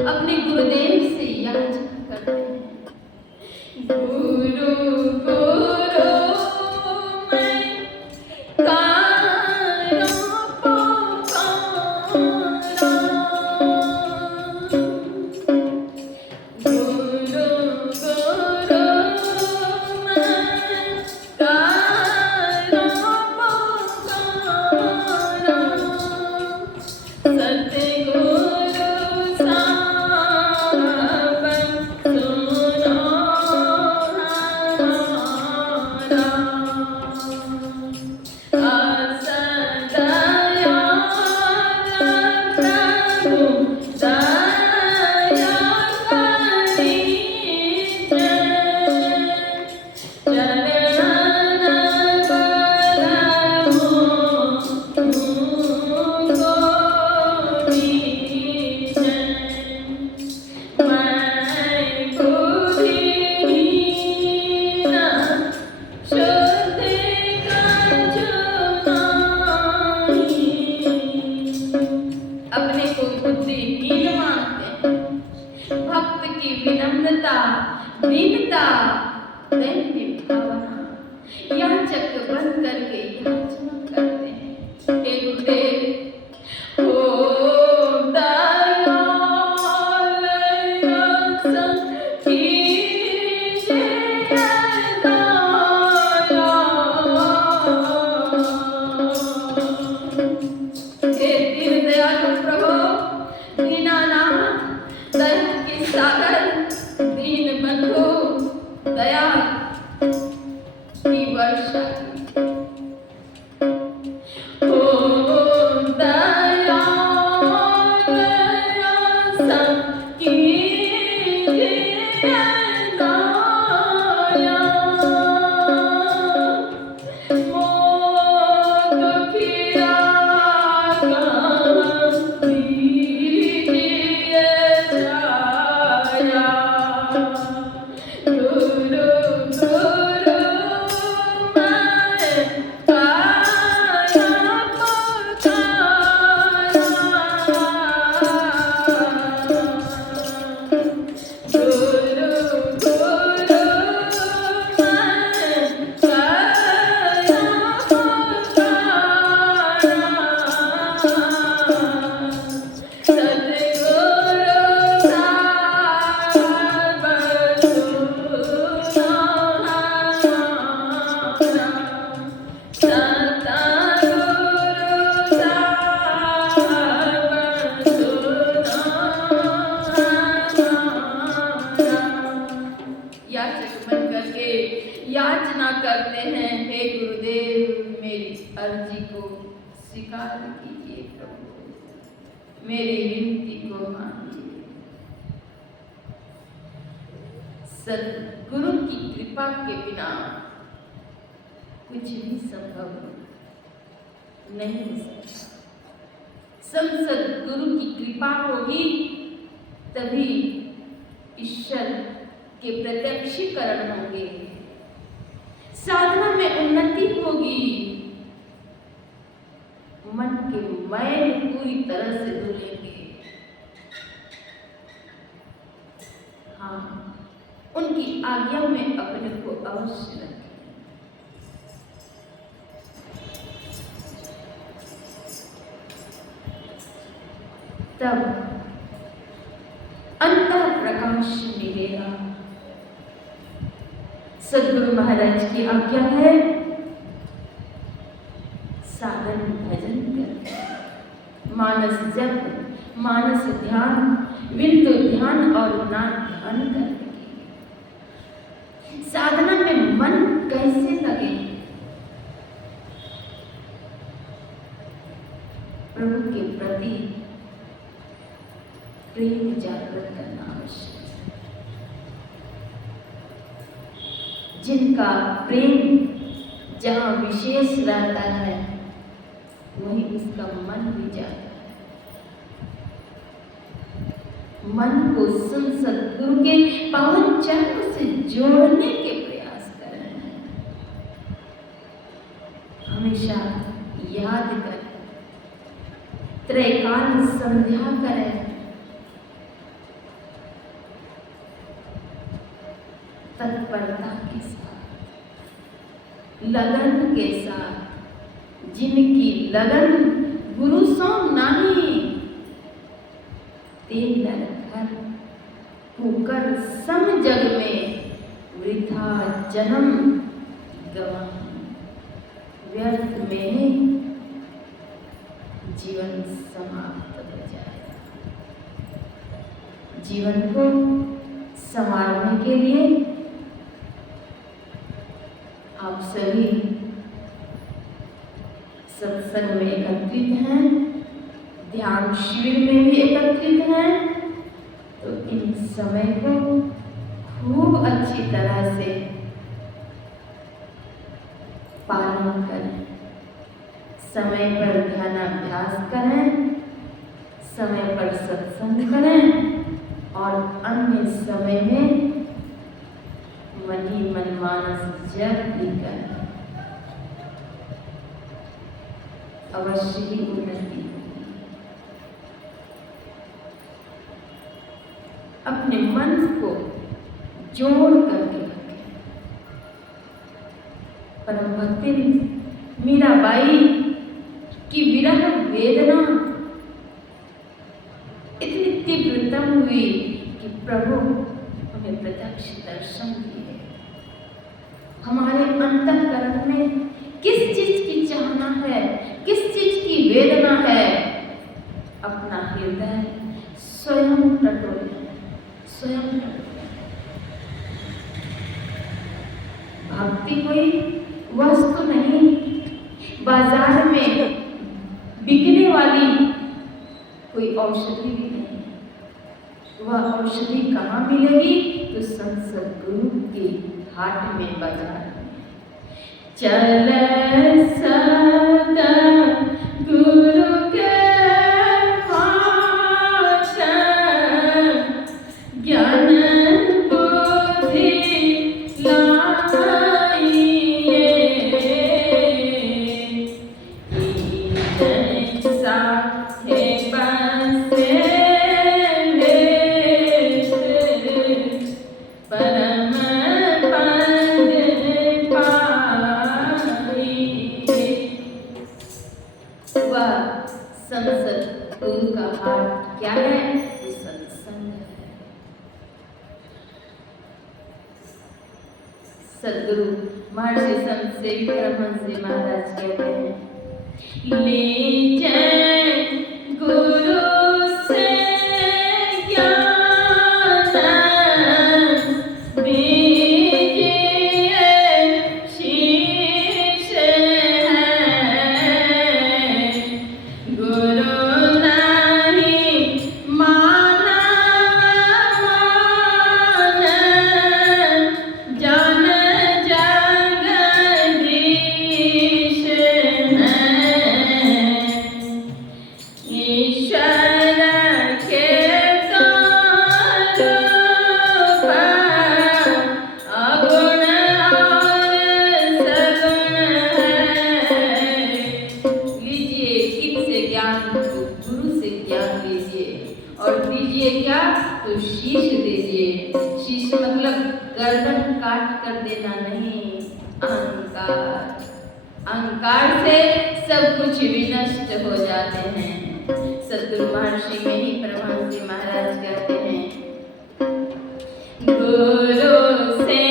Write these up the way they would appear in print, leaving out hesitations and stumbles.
अपने गुरुदेव से याचना करते हैं। गुरु गुरु मैं कारो पुकारा, गुरु गुरु मैं कारो पुकारा, सतगुरु दीनता दैन्य भावना याचक बन करके याचना करते हैं। हे गुरुदेव ओम दयाल रस कीजिए दया, हे दीन दयालु प्रभु दीनानाथ दया के सागर दीन बंधु दया की वर्षा ओम दयाल रस कीजिए दया, मोद खिया दीजिए छाया, याचना करते हैं। हे गुरुदेव मेरी अर्जी को स्वीकार कीजिए प्रभु, मेरी विनती को मानिए। सद्गुरु की कृपा के बिना कुछ भी संभव नहीं हो सकता। सद्गुरु की कृपा होगी तभी ईश्वर के प्रत्यक्षीकरण होंगे, साधना में उन्नति होगी, मन के मैल पूरी तरह से धुलेंगे। हाँ, उनकी आज्ञा में अपने को अवश्य रखें। तब अंतर प्रकाश मिलेगा। सद्गुरु महाराज की आज्ञा है साधन भजन कर, मानस जप, मानस ध्यान, बिंदु ध्यान अपना ध्यान करने की। साधना में मन कैसे लगे? प्रभु के प्रति प्रेम जागृत करना आवश्यक है। जिनका प्रेम जहाँ विशेष रहता है वहीं उसका मन भी जाता है। मन को सद्गुरु के पावन चरणों से जोड़ने के प्रयास करें। हमेशा याद करें, त्रैकाल संध्या करें, तत्परता के साथ, लगन के साथ। जिनकी लगन गुरु सो नाही, ते नरघर होकर सम जग में वृथा जन्म गवाही। व्यर्थ में जीवन समाप्त हो जाएगा। जीवन को संवारने के लिए आप सभी सत्संग में एकत्रित हैं, ध्यान शिविर में भी एकत्रित हैं, तो इन समय को खूब अच्छी तरह से पालन करें। समय पर ध्यानाभ्यास करें, समय पर सत्संग करें और अन्य समय में मन ही मन मानस जप भी करें। अवश्य ही उन्नति होगी। अपने मन को जोड़ करके रखें। परम भक्ति मीराबाई की विरह वेदना इतनी तीव्रतम हुई कि प्रभु हमें प्रत्यक्ष दर्शन दिए। हमारे अंतःकरण में किस चीज की चाहना है, किस चीज की वेदना है, अपना हृदय स्वयं टटोलें, स्वयं टटोलें। भक्ति कोई वस्तु नहीं, बाजार में बिकने वाली कोई औषधि भी नहीं। वह औषधि कहाँ मिलेगी? तो संत सद्गुरु के हाट में, बाजार में। चल सद्गुरु के हाट, ज्ञान बुद्धि लाइए, साथे बसे परम पद पाइए। वह संसद गुरु का हाट क्या है? वो सत्संग है। सद्गुरु महर्षि संत सेवी परमहंस जी महाराज कहते हैं, ले जय गुरु से ज्ञान दीजिए, शीश है गुरु नहीं मानव मान, जान जगदीश है। ईश्वर के स्वरूप अगुण और सगुण है। लीजिए किससे ज्ञान? गुरु से ज्ञान लीजिए और दीजिए क्या? तो शीश दीजिए। शीश मतलब गर्दन काट कर देना नहीं, अहंकार। अहंकार से सब कुछ विनष्ट हो जाते हैं। सद्गुरु महर्षि में ही परमहंस जी महाराज कहते हैं, गुरु से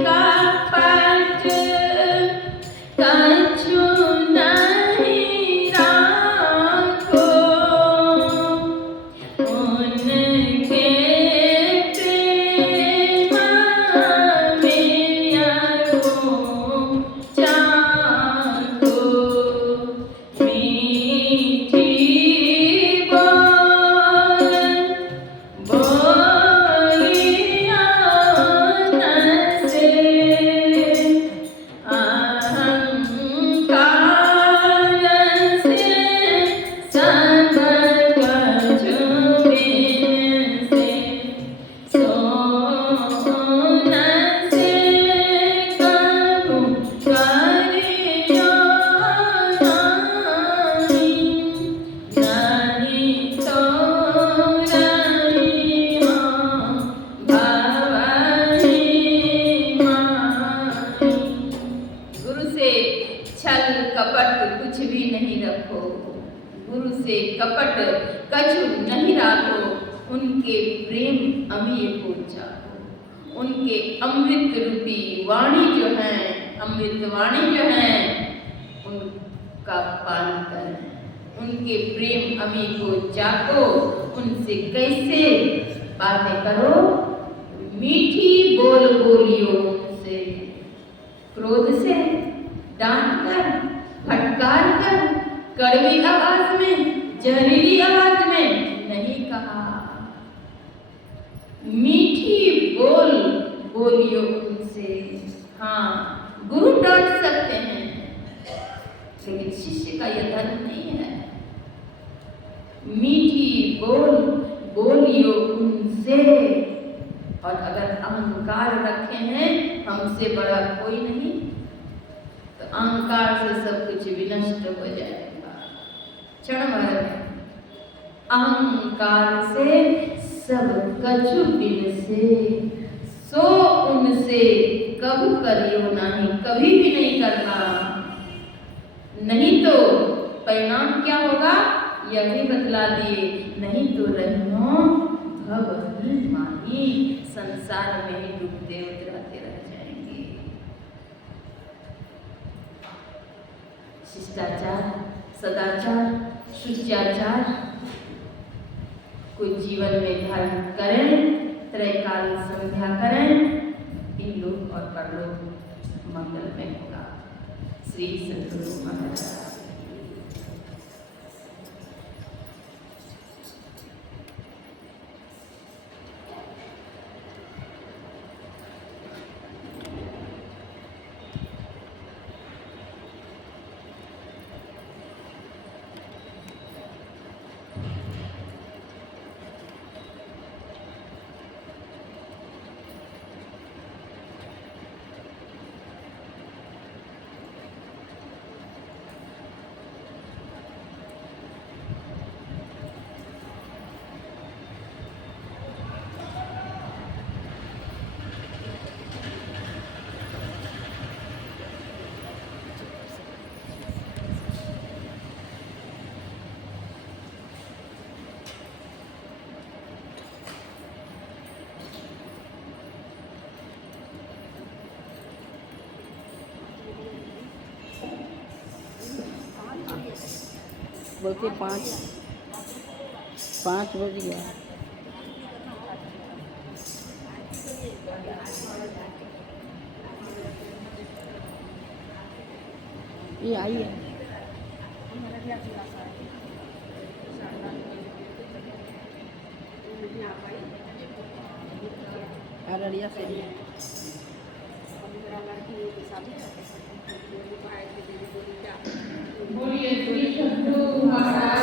कपट कछु नहीं राखो, उनके कपट कछु नहीं राखो, उनके प्रेम अमीय को चाहो। उनके अमृत रूपी वाणी जो है, अमृत वाणी जो है, उनका पान करें। उनके प्रेम अमी को चाको, उनसे कैसे बातें करो, मीठी बोल बोलियो उनसे, क्रोध से डांट कर, फटकार कर, कड़वी आवाज में, जहरीली आवाज में नहीं कहा। मीठी बोल बोलियो उनसे। हाँ, गुरु डांट सकते हैं, लेकिन शिष्य का यह धर्म नहीं है। मीठी बोल बोलियो उनसे। और अगर अहंकार रखे हैं, हमसे बड़ा कोई नहीं, तो अहंकार से सब कुछ विनष्ट हो जाएगा क्षण भर में। अहंकार से सब कछु बिन से, सो उनसे कबू करियो नहीं, कभी भी नहीं करना। नहीं तो परिणाम क्या होगा यह भी बतला दिए, नहीं तो रहियो भवही माही, संसार में ही डूबते उतराते रह जाएंगे। शिष्टाचार, सदाचार, शुचियाचार को जीवन में धारण करें, त्रैकाल संध्या करें, इन लोक और परलोक मंगल में होगा। श्री सद्गुरु महाराज। बोलते 5 बज गया। ये आई है अररिया से। बोलिए श्री सद्गुरु महाराज।